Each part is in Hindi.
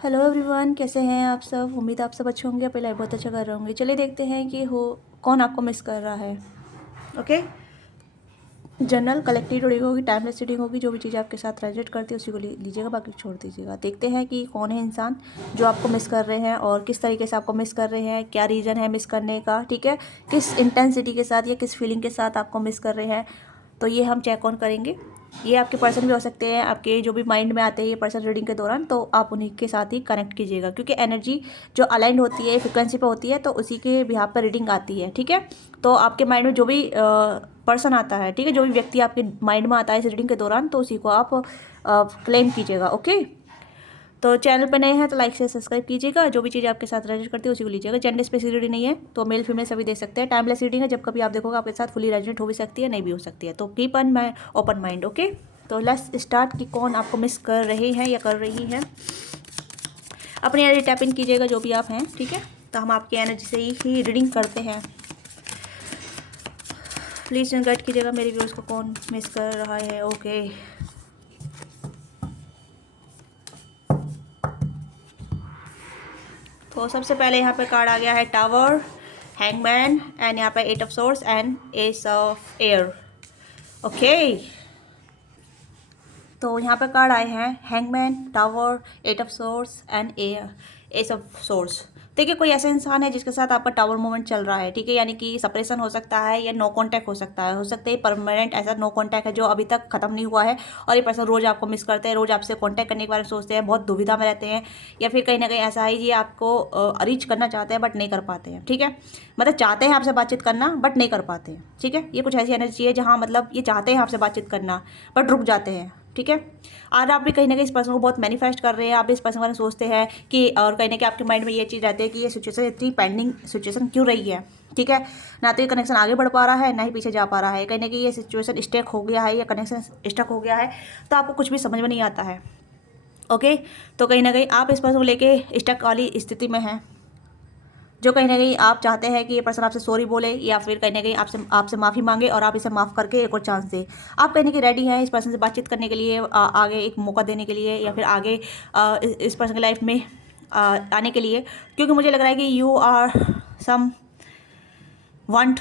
हेलो एवरीवन, कैसे हैं आप सब। उम्मीद आप सब अच्छे होंगे, अपनी लाइफ बहुत अच्छा कर रहे होंगे। चलिए देखते हैं कि कौन आपको मिस कर रहा है। ओके, जनरल कलेक्टिव रीडिंग होगी, टाइमलेस रीडिंग होगी। जो भी चीज़ आपके साथ रेजोनेट करती है उसी को लीजिएगा, बाकी छोड़ दीजिएगा। देखते हैं कि कौन है इंसान जो आपको मिस कर रहे हैं और किस तरीके से आपको मिस कर रहे हैं, क्या रीज़न है मिस करने का, ठीक है, किस इंटेंसिटी के साथ या किस फीलिंग के साथ आपको मिस कर रहे हैं। तो ये हम चेक ऑन करेंगे। ये आपके पर्सन भी हो सकते हैं, आपके जो भी माइंड में आते हैं ये पर्सन रीडिंग के दौरान, तो आप उन्हीं के साथ ही कनेक्ट कीजिएगा, क्योंकि एनर्जी जो अलाइंड होती है फ्रिक्वेंसी पे होती है, तो उसी के बिहाफ पर रीडिंग आती है। ठीक है, तो आपके माइंड में जो भी पर्सन आता है, ठीक है, जो भी व्यक्ति आपके माइंड में आता है इस रीडिंग के दौरान, तो उसी को आप क्लेम कीजिएगा। ओके, तो चैनल पर नए हैं तो लाइक से सब्सक्राइब कीजिएगा। जो भी चीज़ आपके साथ रेजोनेट करती है उसी को लीजिएगा। जेंडर स्पेसिफिक रीडिंग नहीं है, तो मेल फीमेल सभी दे सकते हैं। टाइमलेस रीडिंग है, जब कभी आप देखोगे आपके साथ फुली रेजोनेट हो भी सकती है, नहीं भी हो सकती है। तो keep on my open mind. Okay, तो लेट्स स्टार्ट कि कौन आपको मिस कर रहे हैं या कर रही है। अपनी एनर्जी टैप इन कीजिएगा जो भी आप हैं, ठीक है। तो हम आपकी एनर्जी से ही रीडिंग करते हैं। प्लीज़ गाइड कीजिएगा मेरे व्यूअर्स को कौन मिस कर रहा है। ओके, तो सबसे पहले यहाँ पे कार्ड आ गया है टावर, हैंगमैन एंड यहाँ पे 8 of source and S of air. Okay, तो यहाँ पे कार्ड आए हैं hangman, tower, 8 of source and S of source. देखिए, कोई ऐसा इंसान है जिसके साथ आपका टावर मूवमेंट चल रहा है, ठीक है, यानी कि सेपरेशन हो सकता है या नो कांटेक्ट हो सकता है। हो सकता है परमानेंट ऐसा नो कांटेक्ट है जो अभी तक खत्म नहीं हुआ है और ये पर्सन रोज आपको मिस करते हैं, रोज आपसे कांटेक्ट करने के बारे में सोचते हैं, बहुत दुविधा में रहते हैं, या फिर कहीं ना कहीं ऐसा है ये आपको रीच करना चाहते हैं बट नहीं कर पाते हैं। ठीक है, मतलब चाहते हैं आपसे बातचीत करना बट नहीं कर पाते हैं। ठीक है, ये कुछ ऐसी एनर्जी है जहाँ मतलब ये चाहते हैं आपसे बातचीत करना बट रुक जाते हैं। ठीक है, और आप भी कहीं ना कहीं इस पर्सन को बहुत मैनिफेस्ट कर रहे हैं, आप भी इस पर्सन के बारे में सोचते हैं कि, और कहीं ना कहीं आपके माइंड में ये चीज़ रहती है कि ये सिचुएशन इतनी पेंडिंग सिचुएशन क्यों रही है। ठीक है, ना तो ये कनेक्शन आगे बढ़ पा रहा है ना ही पीछे जा पा रहा है, कहीं ना कहीं ये सिचुएशन स्टक हो गया है या कनेक्शन स्टक हो गया है, तो आपको कुछ भी समझ में नहीं आता है। ओके, तो कहीं ना कहीं आप इस पर्सन को लेके स्टक वाली स्थिति में हैं, जो कहीं ना कहीं आप चाहते हैं कि ये पर्सन आपसे सॉरी बोले या फिर कहीं ना कहीं आपसे आपसे माफ़ी मांगे और आप इसे माफ़ करके एक और चांस दें। आप कहीं ना कहीं रेडी हैं इस पर्सन से बातचीत करने के लिए, आगे एक मौका देने के लिए, या फिर आगे इस पर्सन की लाइफ में आने के लिए, क्योंकि मुझे लग रहा है कि यू आर सम वांट।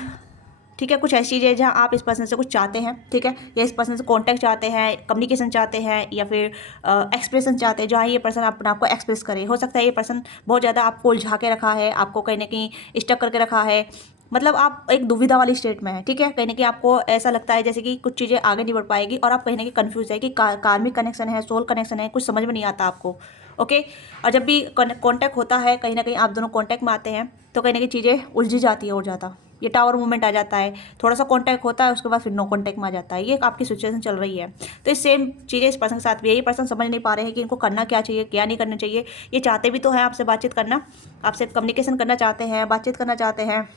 ठीक है, कुछ ऐसी चीज़ है जहाँ आप इस पर्सन से कुछ चाहते हैं, ठीक है, या इस पर्सन से कांटेक्ट चाहते हैं, कम्युनिकेशन चाहते हैं, या फिर एक्सप्रेशन चाहते हैं, जहाँ ये पर्सन अपने आप को एक्सप्रेस करे। हो सकता है ये पर्सन बहुत ज़्यादा आपको उलझा के रखा है, आपको कहीं ना कहीं स्टक करके रखा है, मतलब आप एक दुविधा वाली स्टेट में है। ठीक है, कहीं ना कहीं आपको ऐसा लगता है जैसे कि कुछ चीज़ें आगे नहीं बढ़ पाएगी और आप कहीं ना कहीं कन्फ्यूज है कि कार्मिक कनेक्शन है, सोल कनेक्शन है, कुछ समझ में नहीं आता आपको। ओके, और जब भी कॉन्टैक्ट होता है, कहीं ना कहीं आप दोनों कॉन्टैक्ट में आते हैं, तो कहीं ना कहीं चीज़ें उलझी जाती है और ज़्यादा, ये टावर मूवमेंट आ जाता है, थोड़ा सा कांटेक्ट होता है, उसके बाद फिर नो कांटेक्ट में आ जाता है। ये आपकी सिचुएशन चल रही है, तो ये सेम चीज़ें इस पर्सन के साथ भी है। ये पर्सन समझ नहीं पा रहे हैं कि इनको करना क्या चाहिए, क्या नहीं करना चाहिए। ये चाहते भी तो हैं आपसे बातचीत करना, आपसे कम्युनिकेशन करना चाहते हैं, बातचीत करना चाहते हैं।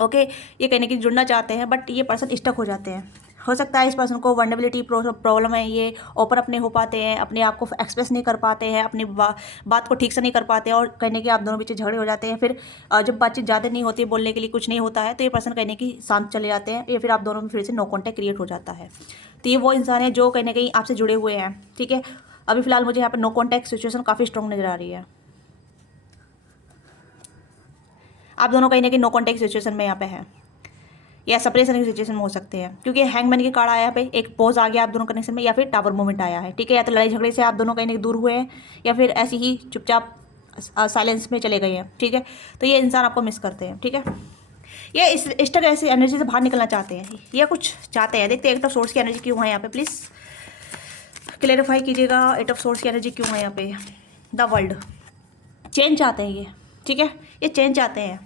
ओके, ये कहने की जुड़ना चाहते हैं, बट ये पर्सन स्टक हो जाते हैं। हो सकता है इस पर्सन को वल्नरेबिलिटी प्रॉब्लम है, ये ओपन अप नहीं हो पाते हैं, अपने आप को एक्सप्रेस नहीं कर पाते हैं, अपनी बात को ठीक से नहीं कर पाते हैं, और कहने के आप दोनों बीच झगड़े हो जाते हैं। फिर जब बातचीत ज़्यादा नहीं होती है, बोलने के लिए कुछ नहीं होता है, तो ये पर्सन कहने की शांत चले जाते हैं, या फिर आप दोनों में फिर से नो कॉन्टैक्ट क्रिएट हो जाता है। तो ये वो इंसान है जो कहीं ना कहीं आपसे जुड़े हुए हैं। ठीक है, अभी फिलहाल मुझे यहाँ पर नो कॉन्टैक्ट सिचुएशन काफ़ी स्ट्रॉन्ग नजर आ रही है। आप दोनों कहीं ना कहीं नो कॉन्टैक्ट सिचुएशन में यहाँ पे हैं, या सेपरेशन की सिचुएशन में हो सकते हैं, क्योंकि हैंगमैन की कार्ड आया यहाँ पे, एक पॉज आ गया आप दोनों कनेक्शन में, या फिर टावर मोमेंट आया है। ठीक है, या तो लड़ाई झगड़े से आप दोनों कहीं ना कहीं दूर हुए हैं, या फिर ऐसे ही चुपचाप साइलेंस में चले गए हैं। ठीक है, तो ये इंसान आपको मिस करते हैं। ठीक है, ये इस तरह ऐसी एनर्जी से बाहर निकलना चाहते हैं, ये कुछ चाहते हैं। देखते हैं एट ऑफ सोर्स की एनर्जी क्यों है यहाँ पे, प्लीज़ क्लेरिफाई कीजिएगा। एट ऑफ सोर्स की एनर्जी क्यों है यहाँ पे। द वर्ल्ड, चेंज चाहते हैं ये। ठीक है, ये चेंज चाहते हैं।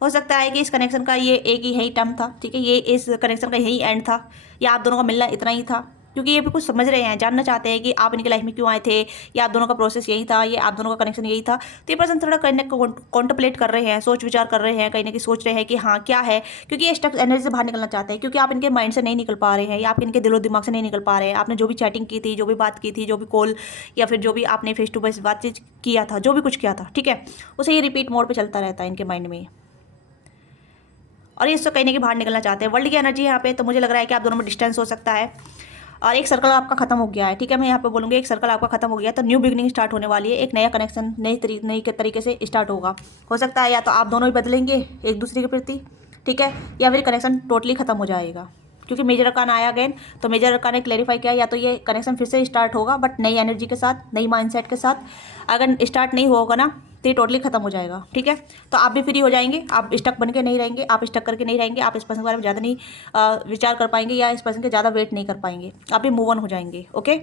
हो सकता है कि इस कनेक्शन का ये एक ही यही टर्म था, ठीक है, ये इस कनेक्शन का यही एंड था, या आप दोनों का मिलना इतना ही था, क्योंकि ये भी कुछ समझ रहे हैं, जानना चाहते हैं कि आप इनकी लाइफ में क्यों आए थे, या आप दोनों का प्रोसेस यही था, ये आप दोनों का कनेक्शन यही था। तो ये पर्सन थोड़ा कॉन्टम्पलेट कर रहे हैं, सोच विचार कर रहे हैं, कहीं ना कहीं सोच रहे हैं कि हाँ क्या है, क्योंकि ये स्टक एनर्जी से बाहर निकलना चाहते हैं, क्योंकि आप इनके माइंड से नहीं निकल पा रहे हैं, या आप इनके दिलो दिमाग से नहीं निकल पा रहे हैं। आपने जो भी चैटिंग की थी, जो भी बात की थी, जो भी कॉल, या फिर जो भी आपने फेस टू फेस बातचीत किया था, जो भी कुछ किया था, ठीक है, उसे ये रिपीट मोड पर चलता रहता है इनके माइंड में, और ये इससे कहीं ना कहीं बाहर निकलना चाहते हैं। वर्ल्ड की एनर्जी यहाँ पे, तो मुझे लग रहा है कि आप दोनों में डिस्टेंस हो सकता है, और एक सर्कल आपका खत्म हो गया है, ठीक है। मैं यहाँ पे बोलूँगी एक सर्कल आपका खत्म हो गया है, तो न्यू बिगनिंग स्टार्ट होने वाली है, एक नया कनेक्शन नई तरीके से स्टार्ट होगा। हो सकता है या तो आप दोनों ही बदलेंगे एक दूसरे के प्रति, ठीक है, या फिर कनेक्शन टोटली खत्म हो जाएगा, क्योंकि मेजर अरकान आया अगेन। तो मेजर अरकान ने क्लेरिफाई किया या तो ये कनेक्शन फिर से स्टार्ट होगा, बट नई एनर्जी के साथ, नई माइंडसेट के साथ। अगर स्टार्ट नहीं होगा ना तो ये टोटली खत्म हो जाएगा, ठीक है। तो आप भी फ्री हो जाएंगे, आप स्टक बन के नहीं रहेंगे, आप स्टक करके नहीं रहेंगे, आप इस पर्सन के बारे में ज़्यादा नहीं विचार कर पाएंगे, या इस पर्सन के ज़्यादा वेट नहीं कर पाएंगे, आप भी मूव ऑन हो जाएंगे, ओके।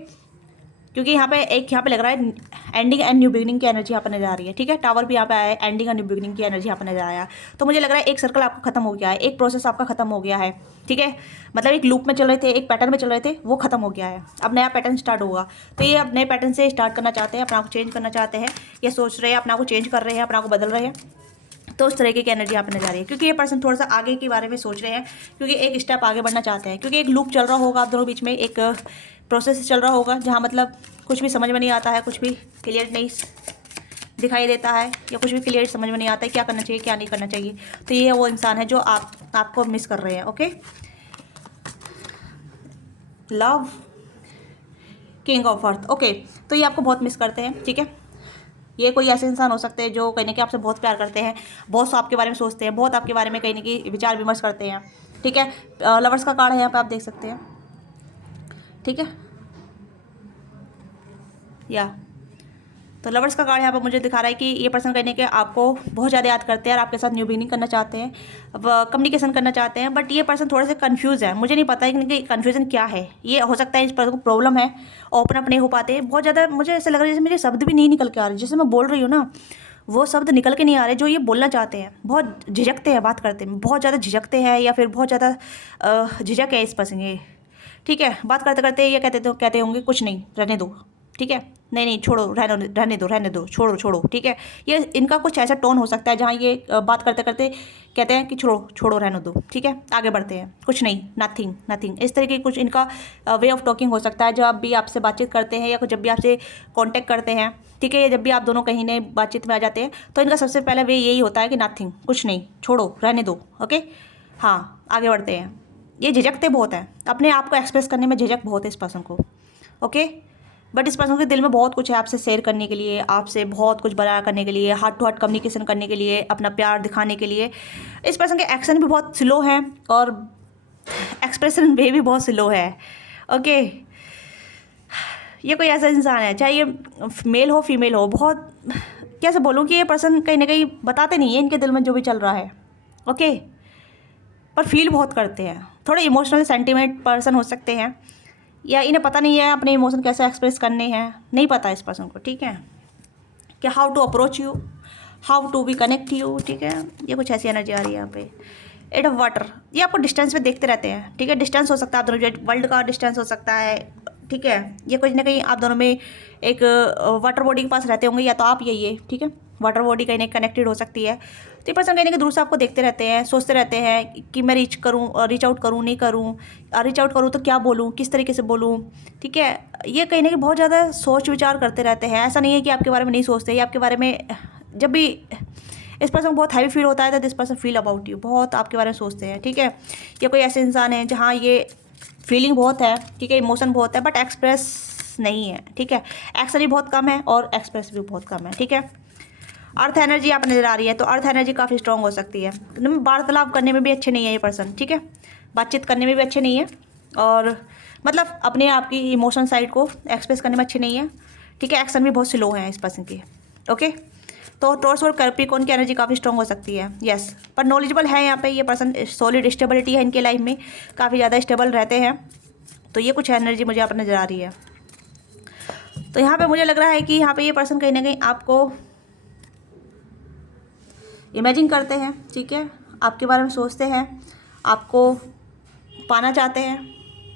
क्योंकि यहाँ पे लग रहा है एंडिंग एंड न्यू बिगनिंग की एनर्जी यहाँ पर नजर आ रही है, ठीक है। टावर भी यहाँ पे आया है, एंडिंग एंड न्यू बिगनिंग की एनर्जी यहाँ पर नजर आया। तो मुझे लग रहा है एक सर्कल आपका खत्म हो गया है, एक प्रोसेस आपका खत्म हो गया है, ठीक है। मतलब एक लूप में चल रहे थे, एक पैटर्न में चल रहे थे, वो खत्म हो गया है, अब नया पैटर्न स्टार्ट होगा। तो ये अब नए पैटर्न से स्टार्ट करना चाहते हैं, अपना आप चेंज करना चाहते हैं, या सोच रहे हैं अपना को चेंज कर रहे हैं, अपना को बदल रहे हैं। तो उस तरीके की एनर्जी यहाँ पे नजर आ रही है, क्योंकि ये पर्सन थोड़ा सा आगे के बारे में सोच रहे हैं, क्योंकि एक स्टेप आगे बढ़ना चाहते हैं, क्योंकि एक लूप चल रहा होगा आप दोनों बीच में, एक प्रोसेस चल रहा होगा जहाँ मतलब कुछ भी समझ में नहीं आता है, कुछ भी क्लियर नहीं दिखाई देता है, या कुछ भी क्लियर समझ में नहीं आता है क्या करना चाहिए क्या नहीं करना चाहिए। तो ये वो इंसान है जो आपको मिस कर रहे हैं, okay. Love king of earth, okay. तो ये आपको बहुत मिस करते हैं, ठीक है। ये कोई ऐसे इंसान हो सकते हैं जो कहीं ना कहीं आपसे बहुत प्यार करते हैं, बहुत आपके बारे में सोचते हैं, बहुत आपके बारे में कहीं ना कहीं विचार विमर्श करते हैं, ठीक है। लवर्स का कार्ड है यहाँ पे, आप देख सकते हैं, ठीक है। या तो लवर्स का कार्ड यहाँ पर मुझे दिखा रहा है कि ये पर्सन कहीं ना कहीं आपको बहुत ज़्यादा याद करते हैं और आपके साथ न्यू बिगिनिंग करना चाहते हैं, कम्युनिकेशन करना चाहते हैं। बट ये पर्सन थोड़े से कंफ्यूज है, मुझे नहीं पता है कि कन्फ्यूजन क्या है। ये हो सकता है इस पर्सन को प्रॉब्लम है, ओपन अप नहीं हो पाते बहुत ज़्यादा। मुझे ऐसा लग रहा है जैसे मेरे शब्द भी नहीं निकल के आ रहे, जैसे मैं बोल रही हूँ ना वो शब्द निकल के नहीं आ रहे जो ये बोलना चाहते हैं। बहुत झिझकते हैं बात करते हैं, बहुत ज़्यादा झिझकते हैं, या फिर बहुत ज़्यादा झिझक है इस पर्सन ये, ठीक है। बात करते करते ये कहते होंगे कुछ नहीं रहने दो, ठीक है, नहीं छोड़ो, रहने दो, छोड़ो, ठीक है। ये इनका कुछ ऐसा टोन हो सकता है जहाँ ये बात करते करते कहते हैं कि छोड़ो रहने दो, ठीक है, आगे बढ़ते हैं, कुछ नहीं, नथिंग, इस तरीके कुछ इनका वे ऑफ टॉकिंग हो सकता है जब भी आपसे बातचीत करते हैं, या जब भी आपसे कांटेक्ट करते हैं, ठीक है। या जब भी आप दोनों कहीं ने बातचीत में आ जाते हैं, तो इनका सबसे पहले वे यही होता है कि नथिंग, कुछ नहीं, छोड़ो, रहने दो, ओके। हाँ, आगे बढ़ते हैं। ये झिझकते बहुत हैं, अपने आप को एक्सप्रेस करने में झिझक बहुत है इस पर्सन को, ओके। बट इस पर्सन के दिल में बहुत कुछ है आपसे शेयर करने के लिए, आपसे बहुत कुछ बयां करने के लिए, हार्ट टू हार्ट कम्युनिकेशन करने के लिए, अपना प्यार दिखाने के लिए। इस पर्सन के एक्शन भी बहुत स्लो हैं और एक्सप्रेशन वे भी बहुत स्लो है, ओके। ये कोई ऐसा इंसान है, चाहे ये मेल हो फीमेल हो, बहुत कैसे बोलूँ कि ये पर्सन कहीं ना कहीं बताते नहीं है इनके दिल में जो भी चल रहा है, ओके। पर फील बहुत करते हैं, थोड़े इमोशनल सेंटिमेंट पर्सन हो सकते हैं, या इन्हें पता नहीं है अपने इमोशन कैसे एक्सप्रेस करने हैं, नहीं पता इस पर्सन को, ठीक है, कि how to approach you, how to be connect you, ठीक है। ये कुछ ऐसी एनर्जी आ रही है यहाँ पे। एट ऑफ वाटर, ये आपको डिस्टेंस पे देखते रहते हैं, ठीक है। डिस्टेंस हो सकता है आप दोनों, वर्ल्ड का डिस्टेंस हो सकता है, ठीक है। ये कुछ ना कहीं आप दोनों में एक वाटर बॉडी के पास रहते होंगे, या तो आप ये, ठीक है, वाटर बॉडी कहीं ना कनेक्टेड हो सकती है। तो ये पर्सन कहीं ना कहीं दूर से आपको देखते रहते हैं, सोचते रहते हैं कि मैं रीच आउट करूँ नहीं करूँ, रीच आउट करूँ तो क्या बोलूँ, किस तरीके से बोलूँ, ठीक है। ये कहीं ना कहीं बहुत ज़्यादा सोच विचार करते रहते हैं। ऐसा नहीं है कि आपके बारे में नहीं सोचते, ये आपके बारे में जब भी इस पर्सन को बहुत हैवी फील होता है तो this person feel about you, बहुत आपके बारे में सोचते हैं, ठीक है। ये कोई ऐसे इंसान है जहाँ ये फीलिंग बहुत है, ठीक है, इमोशन बहुत है, बट एक्सप्रेस नहीं है, ठीक है। एक्शन भी बहुत कम है और एक्सप्रेस भी बहुत कम है, ठीक है। अर्थ एनर्जी आप नज़र आ रही है, तो अर्थ एनर्जी काफ़ी स्ट्रॉन्ग हो सकती है। वार्तालाप करने में भी अच्छे नहीं है ये पर्सन, ठीक है, बातचीत करने में भी अच्छे नहीं है, और मतलब अपने आप की इमोशन साइड को एक्सप्रेस करने में अच्छे नहीं है, ठीक है। एक्शन भी बहुत स्लो है इस पर्सन की, ओके। तो टॉरस और कैप्रिकॉर्न की एनर्जी काफ़ी स्ट्रॉन्ग हो सकती है, यस। पर नॉलेजेबल है यहाँ पे ये पर्सन, सॉलिड स्टेबिलिटी है इनके लाइफ में, काफ़ी ज़्यादा स्टेबल रहते हैं। तो ये कुछ एनर्जी मुझे यहाँ पर नज़र आ रही है। तो यहाँ पे मुझे लग रहा है कि यहाँ पे ये पर्सन कहीं ना कहीं आपको इमेजिन करते हैं, ठीक है, आपके बारे में सोचते हैं, आपको पाना चाहते हैं,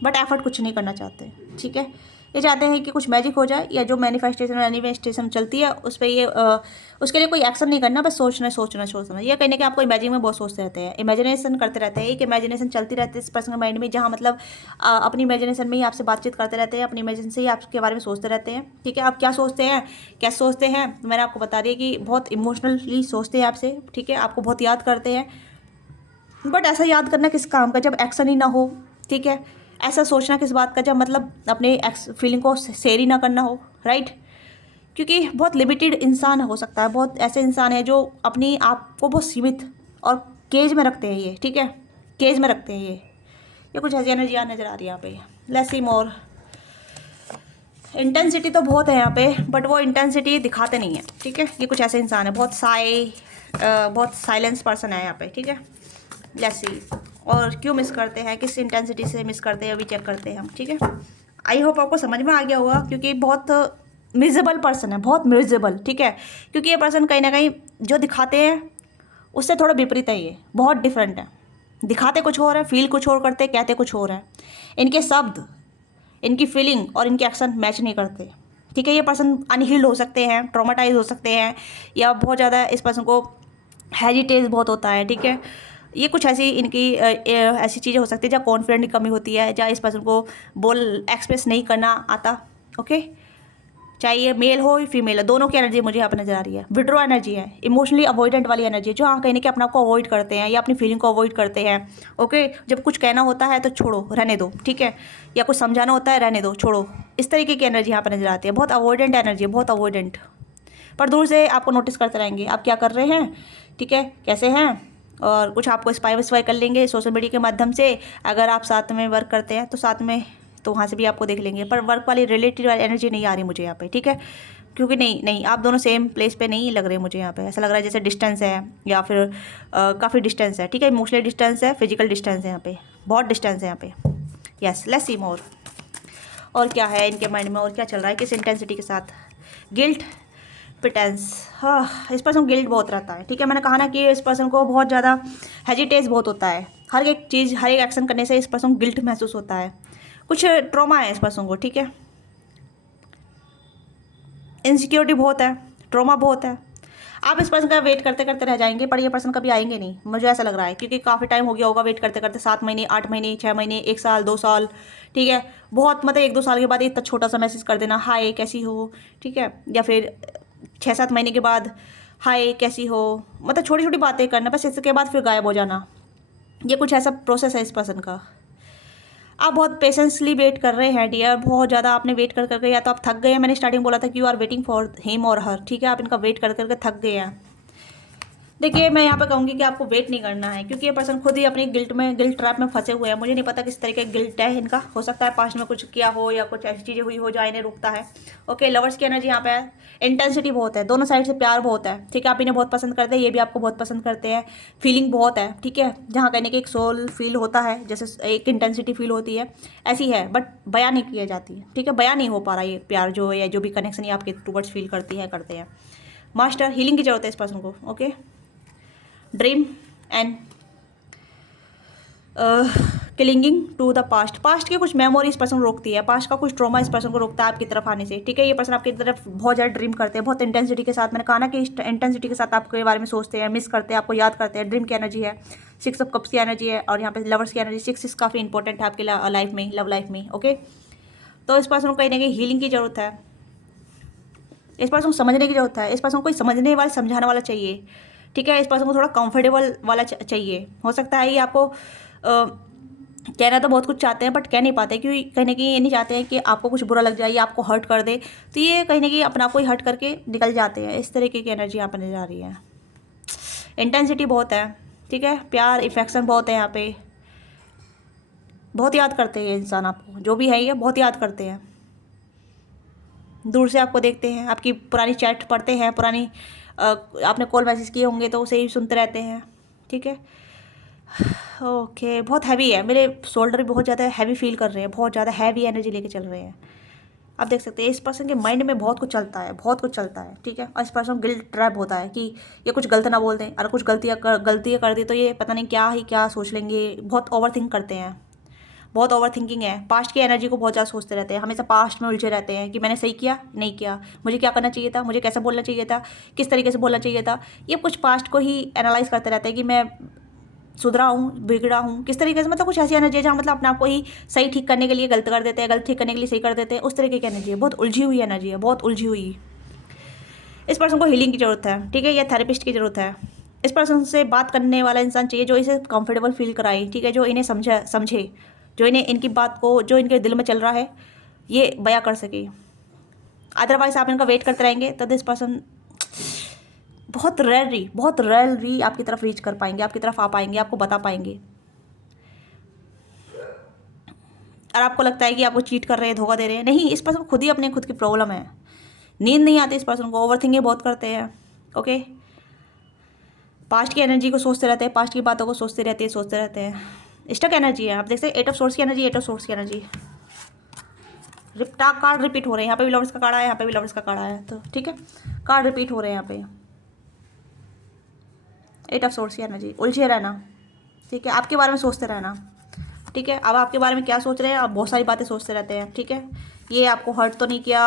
बट एफर्ट कुछ नहीं करना चाहते, ठीक है। ये चाहते हैं कि कुछ मैजिक हो जाए, या जो मैनिफेस्टेशन मैनिफेस्टेशन चलती है उस पर ये उसके लिए कोई एक्शन नहीं करना, बस सोचना। ये कहने के आपको इमेजिन में बहुत सोचते रहते हैं, इमेजिनेशन करते रहते हैं, एक इमेजिनेशन चलती रहती है इस पर्सन के माइंड में, जहाँ मतलब अपनी इमेजिनेशन में ही आपसे बातचीत करते रहते हैं, अपनी इमेजिन से ही आपके बारे में सोचते रहते हैं, ठीक है। आप क्या सोचते हैं, कैसे सोचते हैं, मैंने आपको बता दिया कि बहुत इमोशनली सोचते हैं आपसे, ठीक है, आपको बहुत याद करते हैं। बट ऐसा याद करना किस काम का जब एक्शन ही ना हो, ठीक है। ऐसा सोचना किस बात का, जब मतलब अपने फीलिंग को शेयर ही ना करना हो, राइट। क्योंकि बहुत लिमिटेड इंसान हो सकता है, बहुत ऐसे इंसान है जो अपनी आप को बहुत सीमित और केज में रखते हैं ये, ठीक है, केज में रखते हैं ये कुछ ऐसी एनर्जी नज़र आ रही है यहाँ पे। Let's see more. इंटेंसिटी तो बहुत है यहाँ पे, बट वो इंटेंसिटी दिखाते नहीं है, ठीक है। ये कुछ ऐसे इंसान है, बहुत साइलेंस पर्सन है यहाँ पे, ठीक है। लेट्स सी, और क्यों मिस करते हैं, किस इंटेंसिटी से मिस करते हैं, अभी चेक करते हैं हम, ठीक है। आई होप आपको समझ में आ गया होगा, क्योंकि बहुत मिजेबल पर्सन है, बहुत मिजेबल, ठीक है। क्योंकि ये पर्सन कहीं ना कहीं जो दिखाते हैं उससे थोड़ा विपरीत है, ये बहुत डिफरेंट है। दिखाते कुछ और है, फील कुछ और करते, कहते कुछ और है। इनके शब्द, इनकी फीलिंग और इनके एक्शन मैच नहीं करते, ठीक है। ये पर्सन अनहील्ड हो सकते हैं, ट्रॉमाटाइज हो सकते हैं, या बहुत ज़्यादा इस पर्सन को हेजिटेज बहुत होता है, ठीक है। ये कुछ ऐसी इनकी ऐसी चीज़ें हो सकती है जहाँ कॉन्फिडेंट की कमी होती है, जहाँ इस पर्सन को एक्सप्रेस नहीं करना आता, ओके। चाहे ये मेल हो या फीमेल हो, दोनों की एनर्जी मुझे यहाँ पर नजर आ रही है। विड्रॉ एनर्जी है, इमोशनली अवॉइडेंट वाली एनर्जी है, जो हाँ कहीं ना कहीं अपने आप को अवॉइड करते हैं या अपनी फीलिंग को अवॉइड करते हैं, ओके। जब कुछ कहना होता है तो छोड़ो, रहने दो, ठीक है, या कुछ समझाना होता है, रहने दो, छोड़ो। इस तरीके की एनर्जी यहाँ पर नजर आती है। बहुत अवॉइडेंट एनर्जी है, बहुत अवॉइडेंट, पर दूर से आपको नोटिस करते रहेंगे आप क्या कर रहे हैं, ठीक है, कैसे हैं, और कुछ आपको स्पाई कर लेंगे सोशल मीडिया के माध्यम से। अगर आप साथ में वर्क करते हैं तो साथ में, तो वहाँ से भी आपको देख लेंगे, पर वर्क वाली रिलेटेड एनर्जी नहीं आ रही मुझे यहाँ पे, ठीक है। क्योंकि नहीं आप दोनों सेम प्लेस पे नहीं लग रहे मुझे यहाँ पे। ऐसा लग रहा है जैसे डिस्टेंस है, या फिर काफ़ी डिस्टेंस है, ठीक है। इमोशनल डिस्टेंस है, फिजिकल डिस्टेंस है, यहाँ पे बहुत डिस्टेंस है यहाँ पे। यस, लेट्स सी मोर। और क्या है इनके माइंड में, और क्या चल रहा है, किस इंटेंसिटी के साथ। गिल्ट, पिटेंस, हाँ, इस पर्सन गिल्ट बहुत रहता है, ठीक है। मैंने कहा ना कि इस पर्सन को बहुत ज़्यादा हेजिटेज बहुत होता है, हर एक चीज़, हर एक एक्शन करने से इस पर्सन को गिल्ट महसूस होता है। कुछ ट्रॉमा है इस पर्सन को, ठीक है। इनसिक्योरिटी बहुत है, ट्रॉमा बहुत है। आप इस पर्सन का वेट करते करते रह जाएंगे, पर ये पर्सन कभी आएंगे नहीं, मुझे ऐसा लग रहा है। क्योंकि काफ़ी टाइम हो गया होगा वेट करते करते, 7 महीने, 8 महीने, 6 महीने, 1 साल, 2 साल, ठीक है। बहुत मतलब 1-2 साल के बाद इतना छोटा सा मैसेज कर देना, हाय कैसी हो, ठीक है। या फिर 6-7 महीने के बाद, हाय कैसी हो, मतलब छोटी छोटी बातें करना, बस इसके बाद फिर गायब हो जाना। ये कुछ ऐसा प्रोसेस है इस पर्सन का। आप बहुत पेशेंसली वेट कर रहे हैं डियर, बहुत ज़्यादा आपने वेट कर करके, या तो आप थक गए हैं। मैंने स्टार्टिंग बोला था कि you are waiting for him और हर, ठीक है। आप इनका वेट कर करके थक गए हैं। देखिए, मैं यहाँ पे कहूँगी कि आपको वेट नहीं करना है, क्योंकि ये पर्सन खुद ही अपनी गिल्ट ट्रैप में फंसे हुए हैं। मुझे नहीं पता किस तरीके का गिल्ट है इनका, हो सकता है पास्ट में कुछ किया हो या कुछ ऐसी चीज़ें हुई हो जो इन्हें रोकता है, ओके। लवर्स की एनर्जी यहाँ पे है, इंटेंसिटी बहुत है, दोनों साइड से प्यार बहुत है, ठीक है। आप इन्हें बहुत पसंद करते हैं, ये भी आपको बहुत पसंद करते हैं, फीलिंग बहुत है, ठीक है। जहाँ कहने के एक सोल फील होता है, जैसे एक इंटेंसिटी फील होती है, ऐसी है, बट बयान नहीं की जाती है, ठीक है। बयान नहीं हो पा रहा ये प्यार जो, या जो भी कनेक्शन ये आपके टूवर्ड्स फील करती है, करते हैं। मास्टर, हीलिंग की जरूरत है इस पर्सन को, okay. Dream and clinging to the past की कुछ मेमोरी इस पर्सन को रोकती है, पास्ट का कुछ ट्रॉमा इस पर्सन को रोकता है आपकी तरफ आने से, ठीक है। ये पर्सन आपकी तरफ बहुत ज़्यादा ड्रीम करते हैं, बहुत इंटेंसिटी के साथ। मैंने कहा ना कि इंटेंसिटी के साथ आपके बारे में सोचते हैं, मिस करते हैं, आपको याद करते हैं। ड्रीम की एनर्जी है, 6 ऑफ कप्स की एनर्जी है, और यहाँ पे लवर्स की एनर्जी। 6 काफ़ी इंपॉर्टेंट है आपकी लाइफ में, लव लाइफ में, ओके। तो इस पर्सन को कहीं ना कहीं हीलिंग की ज़रूरत है, इस पर्सन को समझने की ज़रूरत है, इस पर्सन को कोई समझने वाला, समझाने वाला चाहिए, ठीक है। इस पर्सन को थोड़ा कंफर्टेबल वाला चाहिए। हो सकता है ये आपको कहना तो बहुत कुछ चाहते हैं, बट कह नहीं पाते, क्योंकि कहीं ना कहीं ये नहीं चाहते हैं कि आपको कुछ बुरा लग जाए या आपको हर्ट कर दे, तो ये कहीं ना कहीं अपना को ही हर्ट करके निकल जाते हैं। इस तरीके की एनर्जी यहाँ पर नजर आ रही है। इंटेंसिटी बहुत है, ठीक है। प्यार, इफेक्शन बहुत है यहाँ पे, बहुत याद करते हैं इंसान आपको, जो भी है ये बहुत याद करते हैं। दूर से आपको देखते हैं, आपकी पुरानी चैट पढ़ते हैं, पुरानी आपने कॉल मैसेज किए होंगे तो उसे ही सुनते रहते हैं, ठीक है। ओके, बहुत हैवी है, मेरे शोल्डर भी बहुत ज़्यादा हैवी फील कर रहे हैं, बहुत ज़्यादा हैवी एनर्जी लेके चल रहे हैं। आप देख सकते हैं इस पर्सन के माइंड में बहुत कुछ चलता है, बहुत कुछ चलता है, ठीक है। और इस पर्सन गिल्ट ट्रैप होता है कि ये कुछ गलत ना बोल दें, अगर कुछ गलतियाँ कर दी तो ये पता नहीं क्या सोच लेंगे। बहुत ओवर थिंक करते हैं, बहुत ओवर थिंकिंग है। पास्ट की एनर्जी को बहुत ज़्यादा सोचते रहते हैं, हमेशा पास्ट में उलझे रहते हैं कि मैंने सही किया, नहीं किया, मुझे क्या करना चाहिए था, मुझे कैसा बोलना चाहिए था, किस तरीके से बोलना चाहिए था। ये कुछ पास्ट को ही एनालाइज करते रहते हैं कि मैं सुधरा हूँ, बिगड़ा हूँ, किस तरीके से। मतलब कुछ ऐसी एनर्जी है जहाँ मतलब अपने आप को ही सही ठीक करने के लिए गलत कर देते हैं, गलत ठीक करने के लिए सही कर देते हैं, उस तरीके की एनर्जी है। बहुत उलझी हुई एनर्जी है, बहुत उलझी हुई। इस पर्सन को हीलिंग की ज़रूरत है, ठीक है, या थेरेपिस्ट की ज़रूरत है। इस पर्सन से बात करने वाला इंसान चाहिए जो इसे कंफर्टेबल फील कराए, ठीक है, जो इन्हें समझे, जो इन्हें इनकी बात को, जो इनके दिल में चल रहा है, ये बयां कर सके। अदरवाइज आप इनका वेट करते रहेंगे तो दिस पर्सन बहुत रेयरली आपकी तरफ रीच कर पाएंगे, आपकी तरफ आ पाएंगे, आपको बता पाएंगे। और आपको लगता है कि आपको चीट कर रहे हैं, धोखा दे रहे हैं, नहीं, इस पर्सन खुद ही अपने खुद की प्रॉब्लम है। नींद नहीं आती इस पर्सन को, ओवरथिंकिंग बहुत करते हैं। ओके, पास्ट की एनर्जी को सोचते रहते हैं, पास्ट की बातों को सोचते रहते हैं। स्टक एनर्जी है, आप देख सकते हैं 8 ऑफ सोर्स की एनर्जी, 8 ऑफ सोर्स की एनर्जी। कार्ड रिपीट हो रहे हैं, यहाँ पे भी लवर्स का कार्ड आया, यहाँ पे भी लवर्स का कार्ड आया, तो ठीक है, कार्ड रिपीट हो रहे हैं यहाँ पे। 8 ऑफ सोर्स की एनर्जी, उलझे रहना, ठीक है, आपके बारे में सोचते रहना, ठीक है। अब आपके बारे में क्या सोच रहे हैं, आप बहुत सारी बातें सोचते रहते हैं, ठीक है। ये आपको हर्ट तो नहीं किया,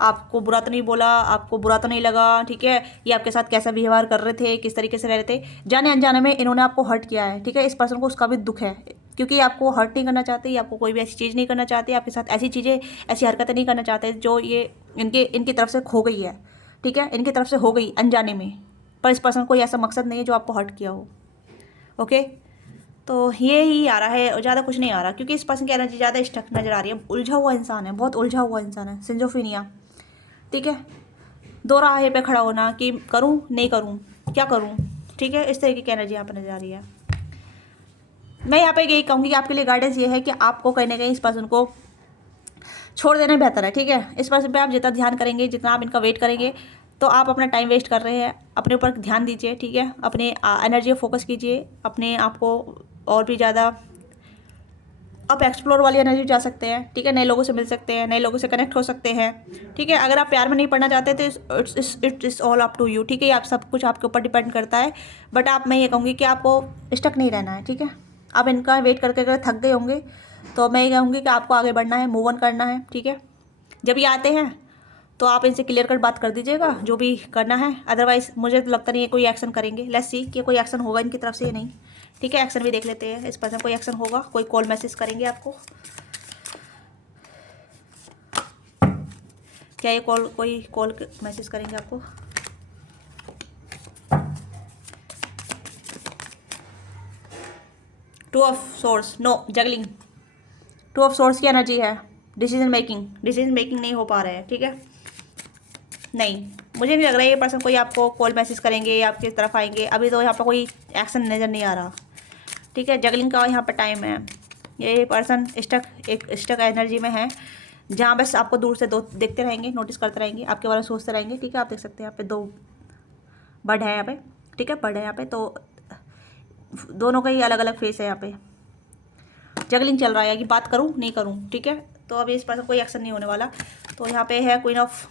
आपको बुरा तो नहीं बोला, आपको बुरा तो नहीं लगा, ठीक है। ये आपके साथ कैसा व्यवहार कर रहे थे, किस तरीके से रह रहे थे, जाने अनजाने में इन्होंने आपको हर्ट किया है, ठीक है। इस पर्सन को उसका भी दुख है, क्योंकि ये आपको हर्ट नहीं करना चाहते, ये आपको कोई भी ऐसी चीज़ नहीं करना चाहते, आपके साथ ऐसी चीज़ें, ऐसी हरकतें नहीं करना चाहते जो ये इनकी तरफ से खो गई है, ठीक है, इनकी तरफ से हो गई अनजाने में। पर इस पर्सन को ऐसा मकसद नहीं है जो आपको हर्ट किया हो। ओके, तो ये ही आ रहा है और ज़्यादा कुछ नहीं आ रहा, क्योंकि इस पर्सन की एनर्जी ज़्यादा स्टक नज़र आ रही है। उलझा हुआ इंसान है, बहुत उलझा हुआ इंसान है, सिंजोफीनिया, ठीक है। दो राहे पे खड़ा होना कि करूं नहीं करूं, क्या करूं, ठीक है, इस तरीके की एनर्जी यहाँ पर नज़र आ रही है। मैं यहाँ पे यही कहूँगी कि आपके लिए गाइडेंस ये है कि आपको कहीं ना कहीं इस पर्सन को छोड़ देना बेहतर है, ठीक है। इस पर्सन पे आप जितना ध्यान करेंगे, जितना आप इनका वेट करेंगे, तो आप अपना टाइम वेस्ट कर रहे हैं। अपने ऊपर ध्यान दीजिए, ठीक है, अपने एनर्जी को फोकस कीजिए, अपने आप को और भी ज़्यादा आप एक्सप्लोर वाली एनर्जी जा सकते हैं, ठीक है। नए लोगों से मिल सकते हैं, नए लोगों से कनेक्ट हो सकते हैं, ठीक है। अगर आप प्यार में नहीं पड़ना चाहते तो it's all up to you, ठीक है। आप सब कुछ आपके ऊपर डिपेंड करता है, बट आप, मैं ये कहूँगी कि आपको स्टक नहीं रहना है, ठीक है। आप इनका वेट करके अगर थक गए होंगे तो मैं ये कहूँगी कि आपको आगे बढ़ना है, मूव ऑन करना है, ठीक है। जब ये आते हैं तो आप इनसे क्लियर कट बात कर दीजिएगा जो भी करना है, अदरवाइज मुझे तो लगता नहीं है कोई एक्शन करेंगे। लेट्स सी कि कोई एक्शन होगा इनकी तरफ से या नहीं, ठीक है। एक्शन भी देख लेते हैं, इस पर्सन कोई एक्शन होगा, कोई कॉल मैसेज करेंगे आपको, क्या ये कोई कॉल मैसेज करेंगे आपको? Two of swords, no, juggling, two of swords की एनर्जी है। डिसीजन मेकिंग नहीं हो पा रहा है, ठीक है। नहीं, मुझे नहीं लग रहा है ये पर्सन कोई आपको कॉल मैसेज करेंगे या आपकी तरफ आएंगे। अभी तो यहाँ पर कोई एक्शन नज़र नहीं आ रहा, ठीक है। जगलिंग का यहाँ पर टाइम है। ये पर्सन स्टक एनर्जी में है, जहाँ बस आपको दूर से दो देखते रहेंगे, नोटिस करते रहेंगे, आपके बारे में सोचते रहेंगे, ठीक है। आप देख सकते हैं यहाँ पे 2 बर्ड है यहाँ पे, ठीक है, बर्ड है यहाँ पे, तो दोनों का ही अलग अलग फेस है यहाँ पे। जगलिंग चल रहा है कि बात करूँ नहीं करूँ, ठीक है। तो अभी इस पर्सन कोई एक्शन नहीं होने वाला। तो यहाँ पे है क्वीन ऑफ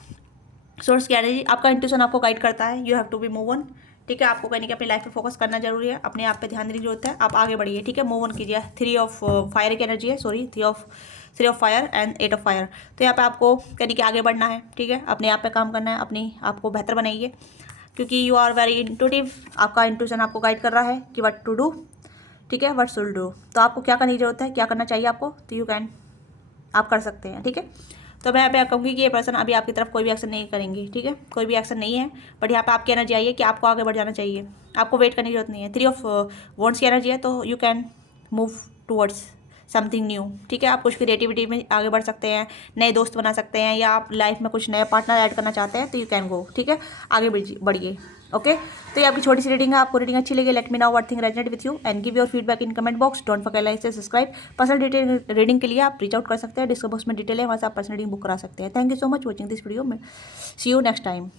सोर्स की एनर्जी। आपका इंट्यूशन आपको गाइड करता है, you have to be move on, ठीक है। आपको कहीं ना कहीं अपनी लाइफ पे फोकस करना जरूरी है, अपने आप पे ध्यान देने की जरूरत है। आप आगे बढ़िए, ठीक है, मूव ऑन कीजिए। 3 ऑफ फायर की एनर्जी है, sorry, 3 of fire and 8 of fire. तो यहाँ पे आपको कहीं ना कहीं आगे बढ़ना है, ठीक है, अपने आप पे काम करना है, अपनी आप को बेहतर बनाइए, क्योंकि यू आर वेरी इंट्यूटिव। आपका इंट्यूशन आपको गाइड कर रहा है कि व्हाट टू डू, ठीक है, व्हाट शुड डू। तो आपको क्या करने की जरूरत है, क्या करना चाहिए आपको, तो यू कैन, आप कर सकते हैं, ठीक है। तो मैं यहाँ पे कहूँगी कि ये पर्सन अभी आपकी तरफ कोई भी एक्शन नहीं करेंगे, ठीक है, कोई भी एक्शन नहीं है। बट यहाँ पे आपकी एनर्जी आई है कि आपको आगे बढ़ जाना चाहिए, आपको वेट करने की जरूरत नहीं है। 3 ऑफ वॉन्ड्स की एनर्जी है, तो you can move towards something new, ठीक है। आप कुछ क्रिएटिविटी में आगे बढ़ सकते हैं, नए दोस्त बना सकते हैं, या आप लाइफ में कुछ नया पार्टनर ऐड करना चाहते हैं, तो यू कैन गो, ठीक है, आगे बढ़िए। ओके, तो ये आपकी छोटी सी रीडिंग है। आपको रीडिंग अच्छी लगी, let me know what thing resonate with you and give your feedback in comment box. Don't forget like से सब्सक्राइब। पर्सनल डिटेल रीडिंग के लिए आप रीच आउट कर सकते हैं, डिस्क्रिप्शन बॉक्स में डिटेल है, वहाँ से आप पर्सनल रीडिंग बुक करा सकते हैं। Thank you so much watching this video में, सी यू नेक्स्ट टाइम।